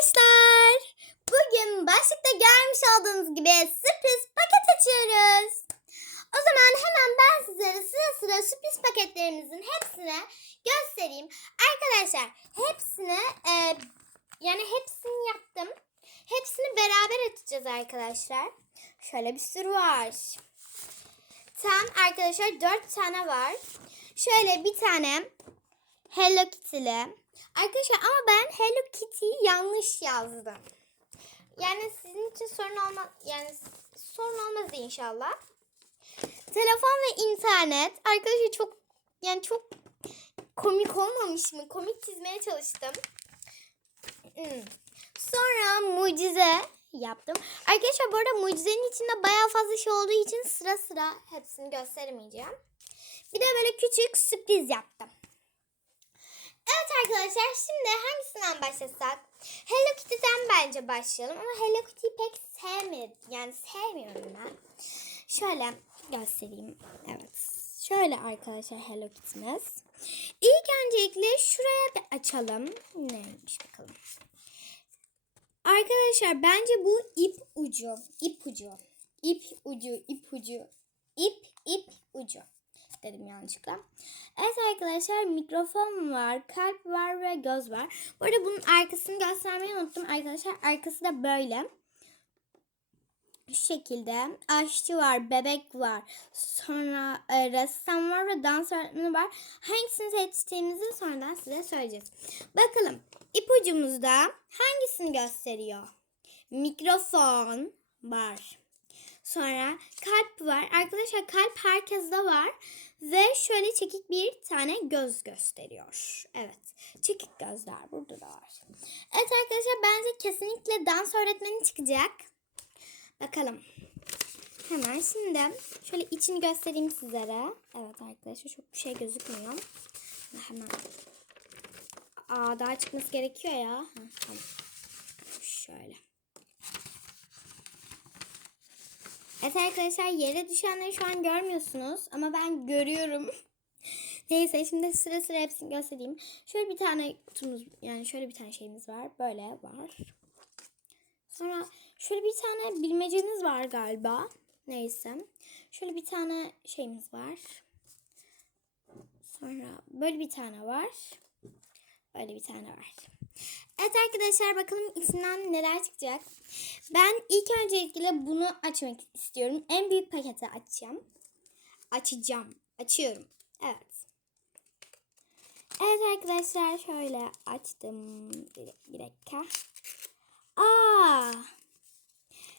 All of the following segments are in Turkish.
arkadaşlar. Bugün başlıkta görmüş olduğunuz gibi sürpriz paket açıyoruz. O zaman hemen ben sizlere sıra sıra sürpriz paketlerimizin hepsini göstereyim. Arkadaşlar hepsini e, yani hepsini yaptım. Hepsini beraber açacağız arkadaşlar. Şöyle bir sürü var. Tam arkadaşlar dört tane var. Şöyle bir tane Hello Kitty'li. Arkadaşlar ama ben Hello Kitty'yi yanlış yazdım. Yani sizin için sorun olmaz. Yani sorun olmaz inşallah. Telefon ve internet. Arkadaşlar çok yani çok komik olmamış mı? Komik çizmeye çalıştım. Hmm. Sonra mucize yaptım. Arkadaşlar bu arada mucizenin içinde bayağı fazla şey olduğu için sıra sıra hepsini gösteremeyeceğim. Bir de böyle küçük sürpriz yaptım. Evet arkadaşlar şimdi hangisinden başlasak? Hello Kitty'den bence başlayalım ama Hello Kitty'yi pek sevmedim. Yani sevmiyorum ben. Şöyle göstereyim. Evet. Şöyle arkadaşlar Hello Kitty'miz. İlk öncelikle şuraya bir açalım. Neymiş bakalım. Arkadaşlar bence bu ip ucu. ip ucu. ip ucu, ip ucu. ip ip ucu dedim yanlışlıkla. Evet arkadaşlar mikrofon var, kalp var ve göz var. Bu arada bunun arkasını göstermeyi unuttum arkadaşlar. Arkası da böyle. Şu şekilde aşçı var, bebek var, sonra e, ressam var ve dans öğretmeni var. Hangisini seçtiğimizi sonradan size söyleyeceğiz. Bakalım ipucumuzda hangisini gösteriyor? Mikrofon var. Sonra kalp var. Arkadaşlar kalp herkeste var. Ve şöyle çekik bir tane göz gösteriyor. Evet. Çekik gözler burada da var. Evet arkadaşlar bence kesinlikle dans öğretmeni çıkacak. Bakalım. Hemen şimdi şöyle içini göstereyim sizlere. Evet arkadaşlar çok bir şey gözükmüyor. Hemen. Aa daha çıkması gerekiyor ya. Ha, tamam. Şöyle. Evet arkadaşlar yere düşenleri şu an görmüyorsunuz ama ben görüyorum. Neyse şimdi sıra sıra hepsini göstereyim. Şöyle bir tane kutumuz yani şöyle bir tane şeyimiz var. Böyle var. Sonra şöyle bir tane bilmeceniz var galiba. Neyse. Şöyle bir tane şeyimiz var. Sonra böyle bir tane var. Böyle bir tane var. Evet arkadaşlar bakalım içinden neler çıkacak. Ben ilk öncelikle bunu açmak istiyorum. En büyük paketi açacağım. Açacağım. Açıyorum. Evet. Evet arkadaşlar şöyle açtım. Bir, bir dakika. Aa!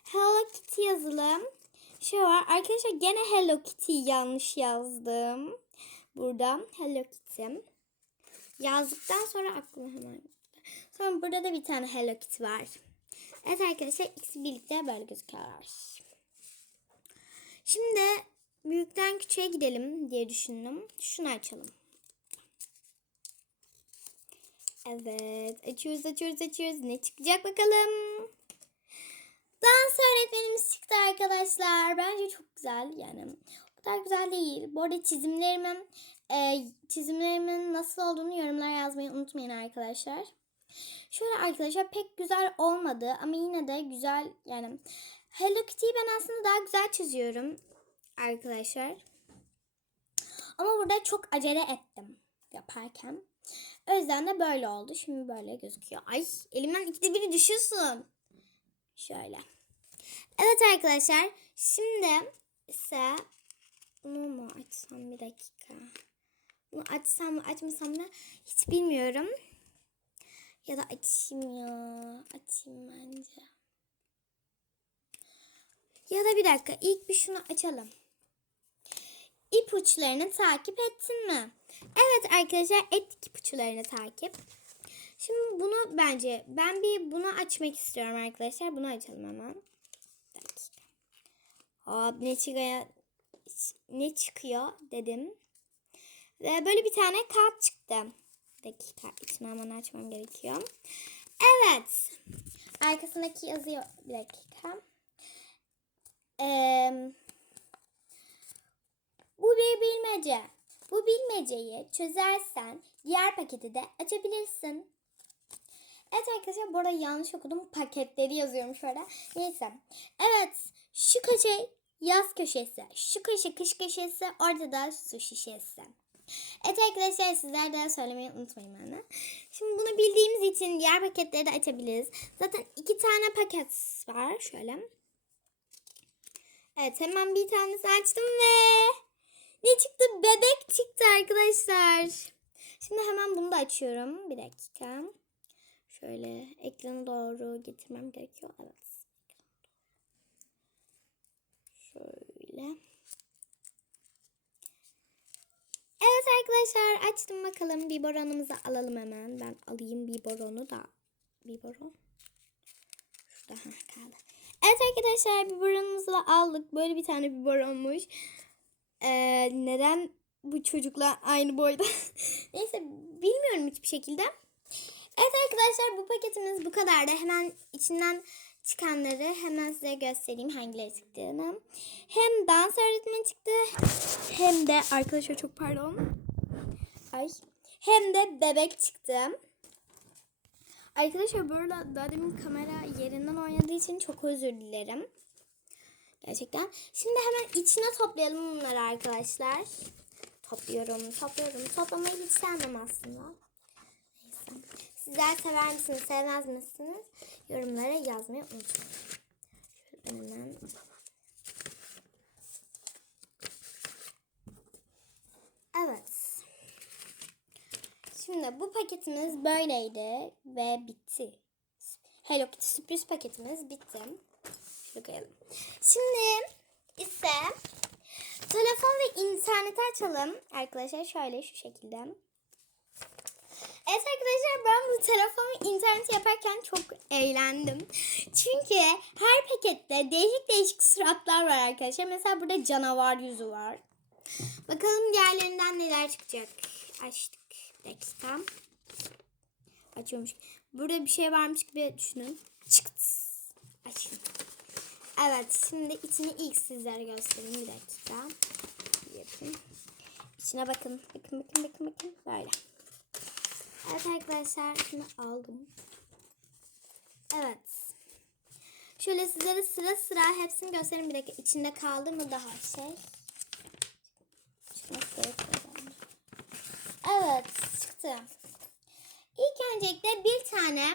Hello Kitty yazılım. Şu var. Arkadaşlar gene Hello Kitty yanlış yazdım. Burada Hello Kitty. Yazdıktan sonra aklıma hemen Sonra burada da bir tane Hello Kitty var. Evet arkadaşlar ikisi birlikte böyle gözüküyorlar. Şimdi büyükten küçüğe gidelim diye düşündüm. Şunu açalım. Evet açıyoruz açıyoruz açıyoruz. Ne çıkacak bakalım. Dans öğretmenimiz çıktı arkadaşlar. Bence çok güzel yani. O kadar güzel değil. Bu arada çizimlerimin e, çizimlerimin nasıl olduğunu yorumlara yazmayı unutmayın arkadaşlar. Şöyle arkadaşlar pek güzel olmadı ama yine de güzel yani Hello Kitty'yi ben aslında daha güzel çiziyorum arkadaşlar. Ama burada çok acele ettim yaparken. O yüzden de böyle oldu. Şimdi böyle gözüküyor. Ay elimden ikide biri düşüyorsun. Şöyle. Evet arkadaşlar. Şimdi ise bunu mu açsam bir dakika. Bunu açsam mı açmasam mı hiç bilmiyorum. Ya da açayım ya. Açayım bence. Ya da bir dakika. İlk bir şunu açalım. İpuçlarını takip ettin mi? Evet arkadaşlar ettik ipuçlarını takip. Şimdi bunu bence ben bir bunu açmak istiyorum arkadaşlar. Bunu açalım hemen. Bir dakika. Hop ne çıkıyor? Ne çıkıyor dedim. Ve böyle bir tane kağıt çıktı dakika içini hemen açmam gerekiyor. Evet. Arkasındaki yazıyor. Bir dakika. Ee, bu bir bilmece. Bu bilmeceyi çözersen diğer paketi de açabilirsin. Evet arkadaşlar bu arada yanlış okudum. Paketleri yazıyorum şöyle. Neyse. Evet. Şu köşe yaz köşesi. Şu köşe kış köşesi. Orada da su şişesi. Evet arkadaşlar sizler de söylemeyi unutmayın bana. Şimdi bunu bildiğimiz için diğer paketleri de açabiliriz. Zaten iki tane paket var. Şöyle. Evet hemen bir tanesi açtım ve ne çıktı? Bebek çıktı arkadaşlar. Şimdi hemen bunu da açıyorum. Bir dakika. Şöyle ekranı doğru getirmem gerekiyor. Evet. Şöyle. Evet arkadaşlar açtım bakalım biberonumuzu alalım hemen. Ben alayım biberonu da. Biberon. Şurada ha, kaldı. Evet arkadaşlar biberonumuzu da aldık. Böyle bir tane biberonmuş. Ee, neden bu çocuklar aynı boyda? Neyse bilmiyorum hiçbir şekilde. Evet arkadaşlar bu paketimiz bu kadardı. Hemen içinden çıkanları hemen size göstereyim hangileri çıktığını. Hem dans öğretmeni çıktı hem de arkadaşlar çok pardon. Ay. Hem de bebek çıktı. Arkadaşlar böyle daha demin kamera yerinden oynadığı için çok özür dilerim. Gerçekten. Şimdi hemen içine toplayalım bunları arkadaşlar. Topluyorum, topluyorum. Toplamayı hiç sevmem aslında. Neyse. Sizler sever misiniz, sevmez misiniz? Yorumlara yazmayı unutmayın. Şöyle hemen Evet. Şimdi bu paketimiz böyleydi ve bitti. Hello Kitty sürpriz paketimiz bitti. Şöyle koyalım. Şimdi ise telefon ve interneti açalım. Arkadaşlar şöyle şu şekilde. Evet arkadaşlar ben bu telefon ve interneti yaparken çok eğlendim. Çünkü her pakette değişik değişik suratlar var arkadaşlar. Mesela burada canavar yüzü var. Bakalım diğerlerinden neler çıkacak. Açtık. Bir dakika. Açıyormuş. Burada bir şey varmış gibi düşünün. Çıktı. Açın. Evet şimdi içini ilk sizlere göstereyim. Bir dakika. Yapayım. İçine bakın. Bakın bakın bakın bakın. Böyle. Evet arkadaşlar şimdi aldım. Evet. Şöyle sizlere sıra sıra hepsini göstereyim. Bir dakika içinde kaldı mı daha şey. Çıkması gerekiyor bence. Evet çıktı. İlk öncelikle bir tane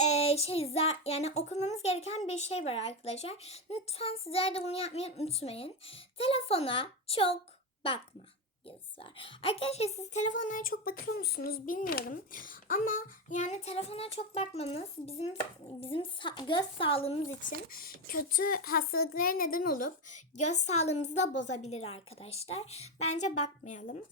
eee, şey yani okumamız gereken bir şey var arkadaşlar. Lütfen sizler de bunu yapmayı unutmayın. Telefona çok bakma yazısı. Arkadaşlar siz telefonlara çok bakıyor musunuz bilmiyorum. Ama yani telefona çok bakmamız bizim bizim göz sağlığımız için kötü hastalıklara neden olup göz sağlığımızı da bozabilir arkadaşlar. Bence bakmayalım.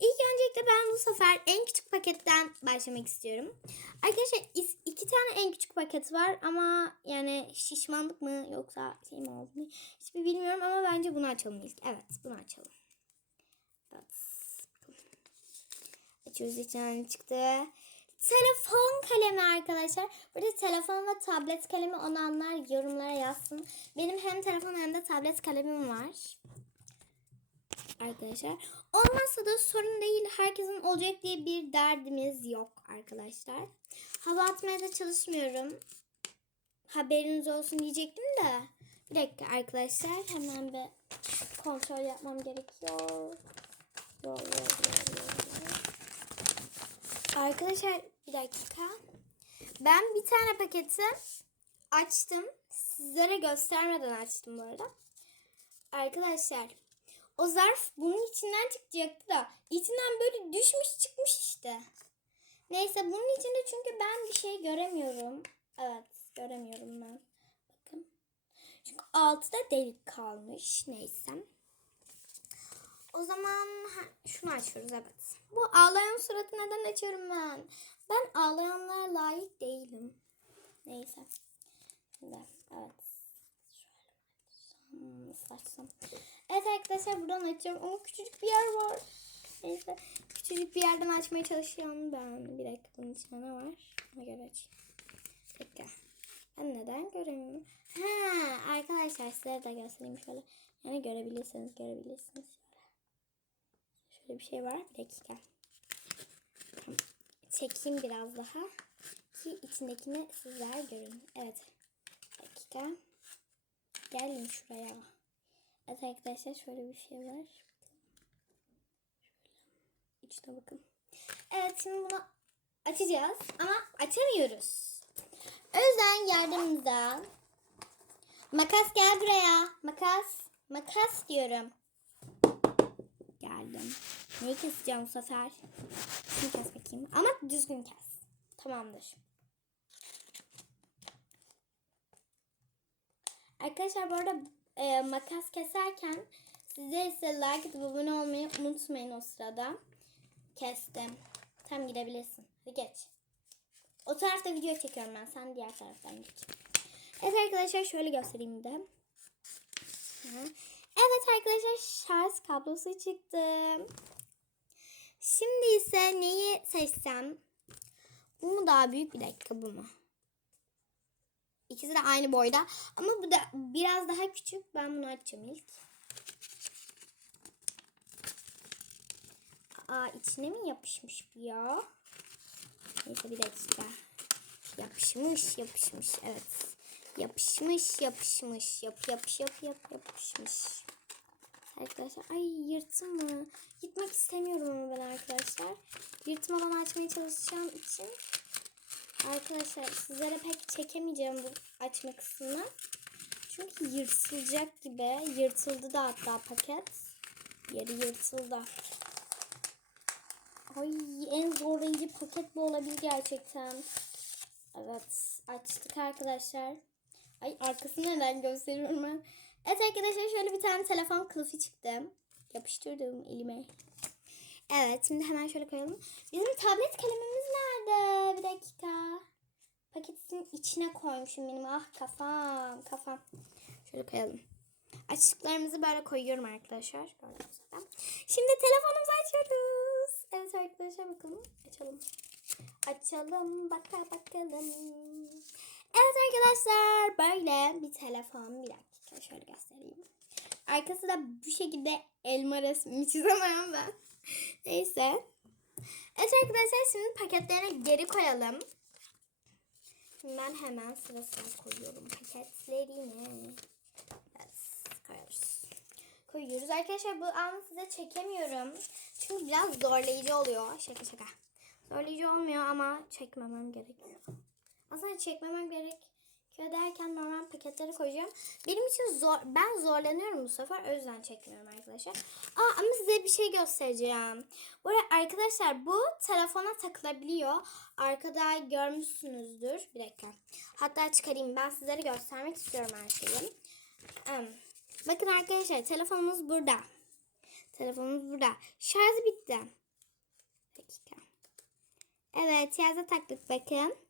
İlk öncelikle ben bu sefer en küçük paketten başlamak istiyorum. Arkadaşlar iki tane en küçük paket var ama yani şişmanlık mı yoksa şey mi oldu hiçbir bilmiyorum ama bence bunu açalım ilk. Evet bunu açalım. Evet. Açıyoruz içinden çıktı. Telefon kalemi arkadaşlar. Burada telefon ve tablet kalemi olanlar yorumlara yazsın. Benim hem telefon hem de tablet kalemim var. Arkadaşlar. Olmazsa da sorun değil. Herkesin olacak diye bir derdimiz yok arkadaşlar. Hava atmaya da çalışmıyorum. Haberiniz olsun diyecektim de. Bir dakika arkadaşlar. Hemen bir kontrol yapmam gerekiyor. Arkadaşlar bir dakika. Ben bir tane paketi açtım. Sizlere göstermeden açtım bu arada. Arkadaşlar o zarf bunun içinden çıkacaktı da içinden böyle düşmüş çıkmış işte. Neyse bunun içinde çünkü ben bir şey göremiyorum. Evet göremiyorum ben. Bakın. Çünkü altıda delik kalmış. Neyse. O zaman ha, şunu açıyoruz evet. Bu ağlayan suratı neden açıyorum ben? Ben ağlayanlara layık değilim. Neyse. Şimdi evet. Şöyle hmm, nasıl açsam. Evet arkadaşlar buradan açıyorum ama küçücük bir yer var. Neyse. Küçücük bir yerden açmaya çalışıyorum ben. Bir dakika bunun içinde ne var? Ona göre açayım. Dakika. Ben neden göremiyorum? Ha arkadaşlar size de göstereyim şöyle. Yani görebilirsiniz görebilirsiniz. Şöyle bir şey var. Bir dakika. Çekeyim biraz daha. Ki içindekini sizler görün. Evet. Bir dakika. Gelin şuraya. Evet arkadaşlar şöyle bir şey var. İçine bakın. Evet şimdi bunu açacağız ama açamıyoruz. O yüzden yardımımıza makas gel buraya. Makas. Makas diyorum. Geldim. Neyi keseceğim bu sefer? Şunu kes bakayım. Ama düzgün kes. Tamamdır. Arkadaşlar bu arada e, makas keserken size ise like atıp abone olmayı unutmayın o sırada. Kestim. Tam gidebilirsin. Hadi geç. O tarafta video çekiyorum ben. Sen diğer taraftan geç. Evet arkadaşlar şöyle göstereyim de. Evet arkadaşlar şarj kablosu çıktı. Şimdi ise neyi seçsem? Bu mu daha büyük bir dakika bu mu? İkisi de aynı boyda. Ama bu da biraz daha küçük. Ben bunu açacağım ilk. Aa içine mi yapışmış bu ya? Neyse bir dakika. Yapışmış yapışmış evet. Yapışmış yapışmış. Yap yapış yap yap yapışmış. Arkadaşlar ay yırtım mı? Gitmek istemiyorum ama ben arkadaşlar. Yırtmadan açmaya çalışacağım için Arkadaşlar sizlere pek çekemeyeceğim bu açma kısmını. Çünkü yırtılacak gibi. Yırtıldı da hatta paket. Yeri yırtıldı. Ay en zorlayıcı paket bu olabilir gerçekten. Evet açtık arkadaşlar. Ay arkasını neden gösteriyorum ben. Evet arkadaşlar şöyle bir tane telefon kılıfı çıktı. Yapıştırdım elime. Evet şimdi hemen şöyle koyalım. Bizim tablet kalemimiz nerede? Bir dakika. Paketin içine koymuşum benim. Ah kafam kafam. Şöyle koyalım. Açıklarımızı böyle koyuyorum arkadaşlar. Şimdi telefonumuzu açıyoruz. Evet arkadaşlar bakalım. Açalım. Açalım. Bakar bakalım. Evet arkadaşlar böyle bir telefon. Bir dakika şöyle göstereyim. Arkası da bu şekilde elma resmini çizemem ben. Neyse. Evet arkadaşlar şimdi paketlerine geri koyalım. Şimdi ben hemen sıra sıra koyuyorum paketlerini. Evet koyuyoruz. Koyuyoruz. Arkadaşlar bu anı size çekemiyorum. Çünkü biraz zorlayıcı oluyor. Şaka şaka. Zorlayıcı olmuyor ama çekmemem gerekiyor. Aslında çekmemem gerekiyor derken normal paketlere koyacağım. Benim için zor, ben zorlanıyorum bu sefer. O yüzden çekmiyorum arkadaşlar. Aa, ama size bir şey göstereceğim. Bu arkadaşlar bu telefona takılabiliyor. Arkada görmüşsünüzdür. Bir dakika. Hatta çıkarayım. Ben sizlere göstermek istiyorum her şeyi. Bakın arkadaşlar telefonumuz burada. Telefonumuz burada. Şarjı bitti. Dakika. Evet şarja taktık bakın.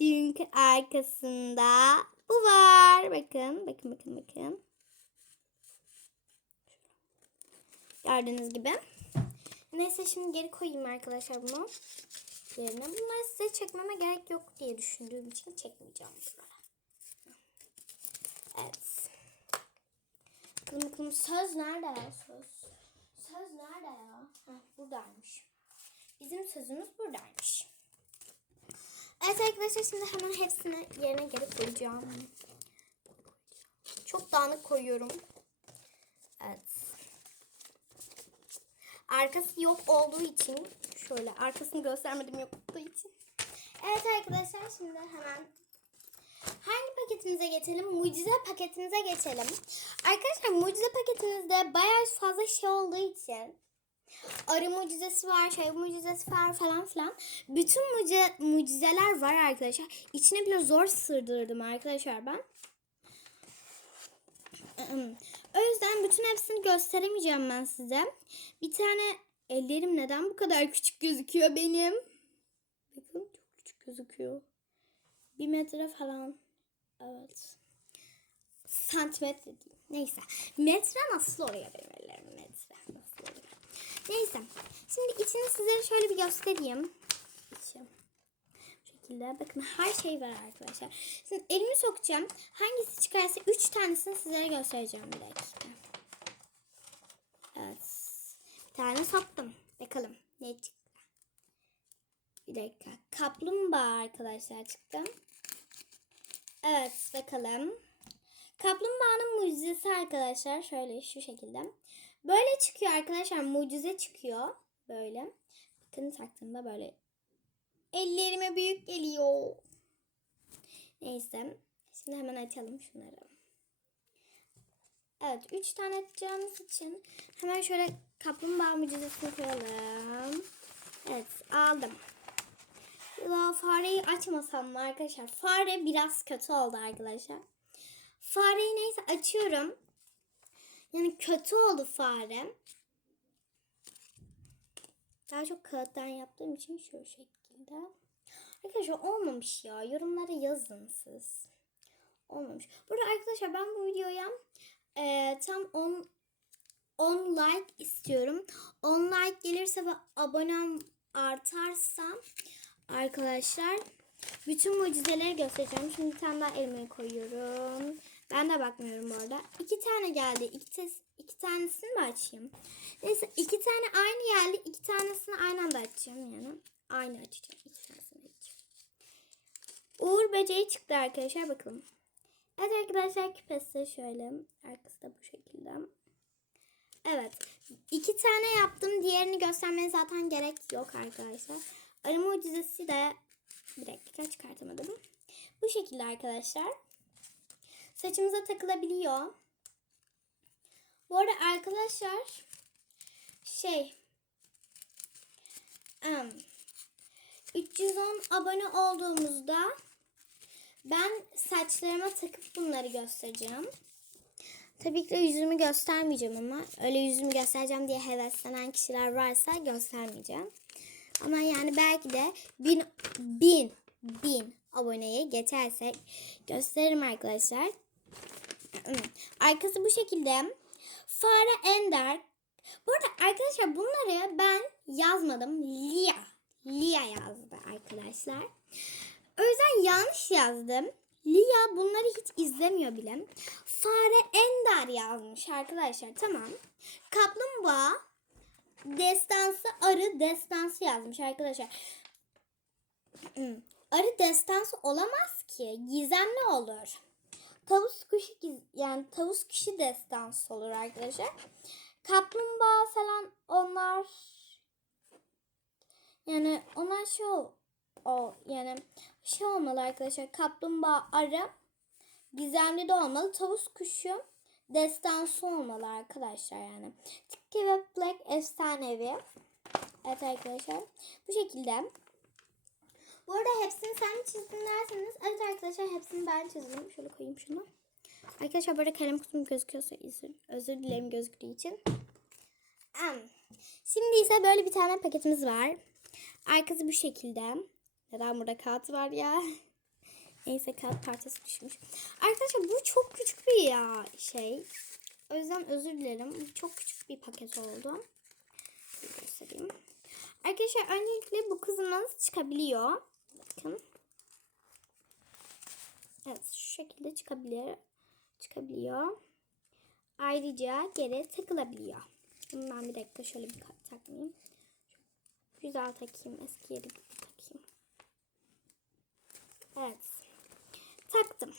Çünkü arkasında bu var. Bakın, bakın, bakın, bakın. Gördüğünüz gibi. Neyse şimdi geri koyayım arkadaşlar bunu. Yerine. Bunları size çekmeme gerek yok diye düşündüğüm için çekmeyeceğim bunları. Evet. Bakalım söz nerede ya söz? Söz nerede ya? Heh, buradaymış. Bizim sözümüz buradaymış. Evet arkadaşlar şimdi hemen hepsini yerine geri koyacağım. Çok dağınık koyuyorum. Evet. Arkası yok olduğu için şöyle arkasını göstermedim yok olduğu için. Evet arkadaşlar şimdi hemen hangi paketimize geçelim? Mucize paketimize geçelim. Arkadaşlar mucize paketimizde bayağı fazla şey olduğu için arı mucizesi var, şey mucizesi var falan filan. Bütün mucize, mucizeler var arkadaşlar. İçine bile zor sırdırdım arkadaşlar ben. O yüzden bütün hepsini gösteremeyeceğim ben size. Bir tane ellerim neden bu kadar küçük gözüküyor benim? Bakın çok küçük gözüküyor. Bir metre falan. Evet. Santimetre değil. Neyse. Metre nasıl oluyor benim ellerim metre? Nasıl oluyor? Neyse. Şimdi içini size şöyle bir göstereyim. İçi. Bu şekilde. Bakın her şey var arkadaşlar. Şimdi elimi sokacağım. Hangisi çıkarsa 3 tanesini sizlere göstereceğim bir dakika. Evet. Bir tane soktum. Bakalım ne çıktı. Bir dakika. Kaplumbağa arkadaşlar çıktı. Evet bakalım. Kaplumbağanın mucizesi arkadaşlar şöyle şu şekilde. Böyle çıkıyor arkadaşlar mucize çıkıyor. Böyle. Bakın taktığımda böyle. Ellerime büyük geliyor. Neyse. Şimdi hemen açalım şunları. Evet 3 tane açacağımız için hemen şöyle kaplumbağa mucizesini koyalım. Evet aldım. Ya fareyi açmasam mı arkadaşlar? Fare biraz kötü oldu arkadaşlar. Fareyi neyse açıyorum. Yani kötü oldu fare. Daha çok kağıttan yaptığım için şu şekilde. Arkadaşlar olmamış ya. Yorumlara yazın siz. Olmamış. Burada arkadaşlar ben bu videoya e, tam 10 10 like istiyorum. 10 like gelirse ve abonem artarsa arkadaşlar bütün mucizeleri göstereceğim. Şimdi bir tane daha elmayı koyuyorum. Ben de bakmıyorum bu arada. İki tane geldi. İki, tes- iki tanesini mi açayım? Neyse iki tane aynı geldi. İki tanesini aynı anda açacağım yani. Aynı açacağım. İki tanesini açacağım. Uğur böceği çıktı arkadaşlar. Bakalım. Evet arkadaşlar küpesi şöyle. Arkası da bu şekilde. Evet. iki tane yaptım. Diğerini göstermeye zaten gerek yok arkadaşlar. Arı mucizesi de bir dakika çıkartamadım. Bu şekilde arkadaşlar. Saçımıza takılabiliyor. Bu arada arkadaşlar şey em, 310 abone olduğumuzda ben saçlarıma takıp bunları göstereceğim. Tabii ki de yüzümü göstermeyeceğim ama öyle yüzümü göstereceğim diye heveslenen kişiler varsa göstermeyeceğim. Ama yani belki de bin, bin, bin aboneye geçersek gösteririm arkadaşlar. Arkası bu şekilde. Fare Ender. Bu arada arkadaşlar bunları ben yazmadım. Lia. Lia yazdı arkadaşlar. O yüzden yanlış yazdım. Lia bunları hiç izlemiyor bile. Fare Ender yazmış arkadaşlar. Tamam. Kaplumbağa destansı arı destansı yazmış arkadaşlar. Arı destansı olamaz ki. Gizemli olur. Tavus kuşu yani tavus kuşu destansı olur arkadaşlar. Kaplumbağa falan onlar yani onlar şey o yani şey olmalı arkadaşlar. Kaplumbağa arı gizemli de olmalı. Tavus kuşu destansı olmalı arkadaşlar yani. Tiki ve Black efsanevi. Evet arkadaşlar. Bu şekilde. Bu arada hepsini sen çizdin derseniz. Evet arkadaşlar hepsini ben çizdim. Şöyle koyayım şunu. Arkadaşlar burada kalem kutum gözüküyorsa izin. Özür dilerim gözüktüğü için. Şimdi ise böyle bir tane paketimiz var. Arkası bu şekilde. Neden burada kağıt var ya? Neyse kağıt parçası düşmüş. Arkadaşlar bu çok küçük bir ya şey. O yüzden özür dilerim. Çok küçük bir paket oldu. Göstereyim. Arkadaşlar öncelikle bu kızımız çıkabiliyor. Bakın. Evet şu şekilde çıkabiliyor. Çıkabiliyor. Ayrıca geri takılabiliyor. Bunu ben bir dakika şöyle bir takmayayım. Güzel takayım. Eski yeri bir takayım. Evet. Taktım.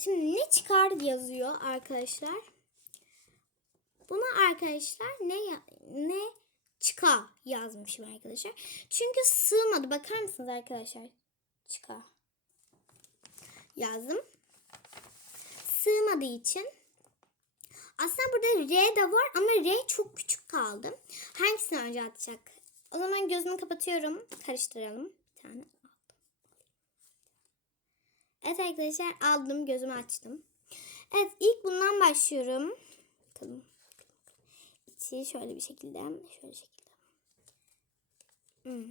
Şimdi ne çıkar yazıyor arkadaşlar. Buna arkadaşlar ne ne çıka yazmışım arkadaşlar. Çünkü sığmadı. Bakar mısınız arkadaşlar? Çıka. Yazdım. Sığmadığı için aslında burada R de var ama R çok küçük kaldı. Hangisini önce atacak? O zaman gözümü kapatıyorum. Karıştıralım. Bir tane aldım. Evet arkadaşlar aldım. Gözümü açtım. Evet ilk bundan başlıyorum. Bakalım. İçi şöyle bir şekilde. Şöyle şekilde. Hmm.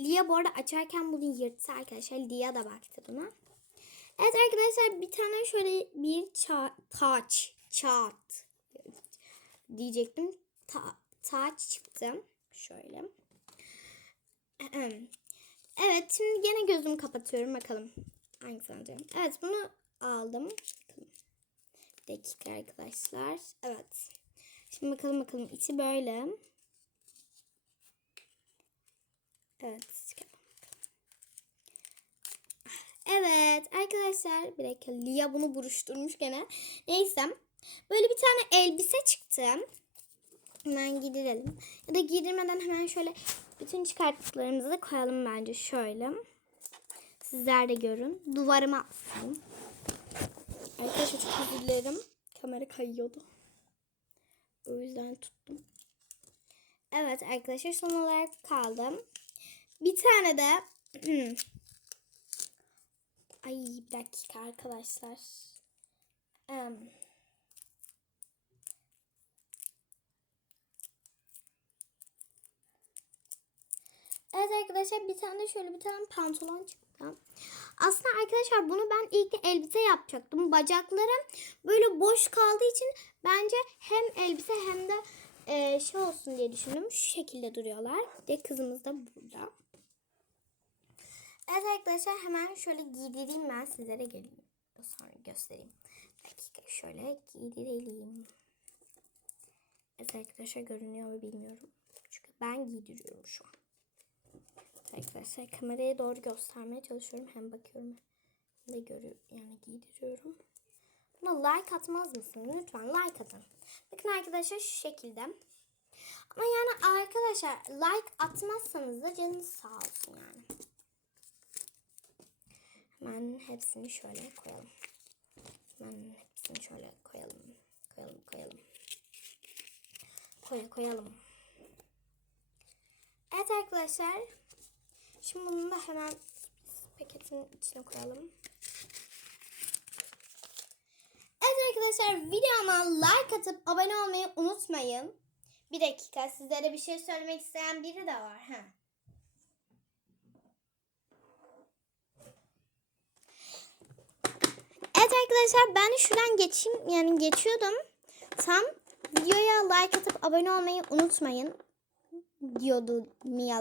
Lia bu arada açarken bunu yırttı arkadaşlar. Lia da baktı buna. Evet arkadaşlar bir tane şöyle bir taç. Çat. Diyecektim. Ta- taç çıktı. Şöyle. Evet şimdi gene gözümü kapatıyorum. Bakalım. Hangisini alacağım? Evet bunu aldım. Bir dakika arkadaşlar. Evet. Şimdi bakalım bakalım içi böyle. Evet. Evet arkadaşlar bir dakika Lia bunu buruşturmuş gene. Neyse. Böyle bir tane elbise çıktı. Hemen giydirelim. Ya da giydirmeden hemen şöyle bütün çıkarttıklarımızı da koyalım bence şöyle. Sizler de görün. Duvarıma asayım. Arkadaşlar çok özür dilerim. Kamera kayıyordu. O yüzden tuttum. Evet arkadaşlar son olarak kaldım. Bir tane de Ay bir dakika arkadaşlar. Em, Evet arkadaşlar bir tane şöyle bir tane pantolon çıktı. Aslında arkadaşlar bunu ben ilk elbise yapacaktım. Bacaklarım böyle boş kaldığı için bence hem elbise hem de e, şey olsun diye düşündüm. Şu şekilde duruyorlar. De kızımız da burada. Evet arkadaşlar hemen şöyle giydireyim ben sizlere geleyim. Sonra göstereyim. Bir dakika şöyle giydirelim. Evet arkadaşlar görünüyor mu bilmiyorum. Çünkü ben giydiriyorum şu an. Arkadaşlar kameraya doğru göstermeye çalışıyorum. Hem bakıyorum hem de görüyorum. Yani giydiriyorum. Buna like atmaz mısınız? Lütfen like atın. Bakın arkadaşlar şu şekilde. Ama yani arkadaşlar like atmazsanız da canınız sağ olsun yani. Hemen hepsini şöyle koyalım. Hemen hepsini şöyle koyalım. Koyalım koyalım. Koy koyalım. Evet arkadaşlar. Şimdi bunu da hemen paketin içine koyalım. Evet arkadaşlar videoma like atıp abone olmayı unutmayın. Bir dakika sizlere bir şey söylemek isteyen biri de var. Ha. Evet arkadaşlar ben de şuradan geçeyim yani geçiyordum. Tam videoya like atıp abone olmayı unutmayın diyordu Mia.